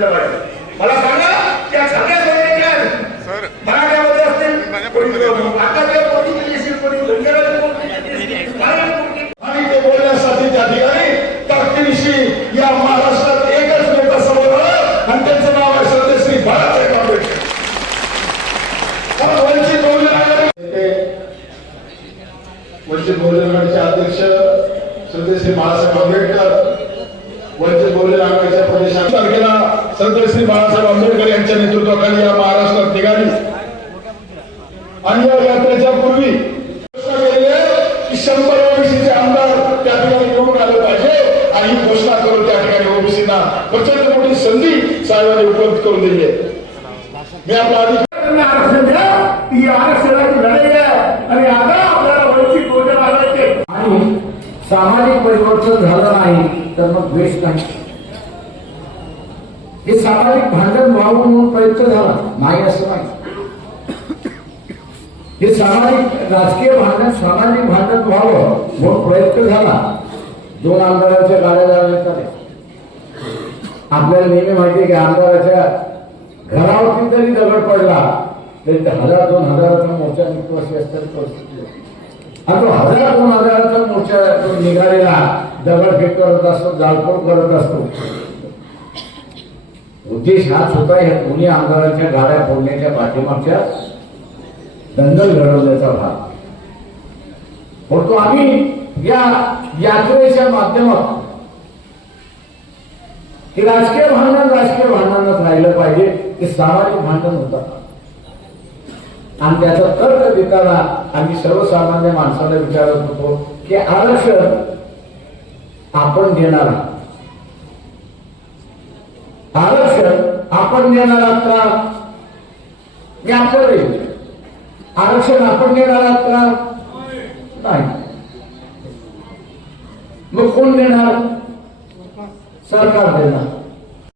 घेतलं पाहिजे मला सांगा त्या सगळ्या सगळ्या सर मराठ्यामध्ये असतील माझ्या कोणी बरोबर आहे. आता ते कोणी केली असेल कोणी धनगराची कोणी केली असेल, मराठी कोणी केली. आणि ते बोलण्यासाठी त्या ठिकाणी ताकदीनिशी या महाराष्ट्रात एकच नेता समोर आला आणि त्यांचं नाव आहे सत्यश्री बाळासाहेब आंबेडकर पण वंचित बहुजन आघाडी वंचित बहुजन आघाडीचे अध्यक्ष सत्यश्री बाळासाहेब आंबेडकर वंचित बहुजन आघाडीच्या प्रदेशात तारखेला सत्यश्री बाळासाहेब आंबेडकर यांच्या नेतृत्वाखाली या महाराष्ट्रात निघाली. आणि या यात्रेच्या पूर्वी घोषणा केलेली आहे की शंभर ओबीसीचे आमदार त्या ठिकाणी निवडून आले पाहिजे आणि ही घोषणा करून त्या ठिकाणी ओबीसीना प्रचंड मोठी संधी साहेबांनी उपलब्ध करून दिली आहे. मी आपला अधिकार त्यांना आरक्षण द्या. ही आरक्षणाची लढाई आहे. आणि आता आपल्याला वंचित बहुजन आघाडीचे आणि सामाजिक परिवर्तन झालं नाही तर मग द्वेष नाही. हे सामाजिक भांडण व्हावं म्हणून प्रयत्न झाला. नाही असं नाही. हे सामाजिक राजकीय भांडण सामाजिक भांडण व्हावं म्हणून प्रयत्न झाला. दोन आमदारांच्या गाड्या जाण्यात आल्या आपल्याला नेहमी माहिती की आमदाराच्या घरावरती जरी दगड पडला तरी हजार दोन हजाराचा मोर्चा निघतो अशी असतात परिस्थिती आणि तो हजार दोन हजाराचा मोर्चा तो निघालेला दगड फेक करत असतो जाळपोळ करत असतो उद्देश हाच होता या दोन्ही आमदारांच्या गाड्या फोडण्याच्या पाठीमागच्या दंगल घडवण्याचा भाग. परंतु आम्ही या यात्रेच्या माध्यमात. की राजकीय भांडण राजकीय भांडणात राहिलं पाहिजे ते सामाजिक भांडण होतात आणि त्याचा तर्क देताना आम्ही सर्वसामान्य माणसाला विचारत होतो की आरक्षण आपण देणार आहात. आपण देणार आहात का मी आरक्षण आपण देणार आहात का नाही. मग कोण देणार? सरकार देणार.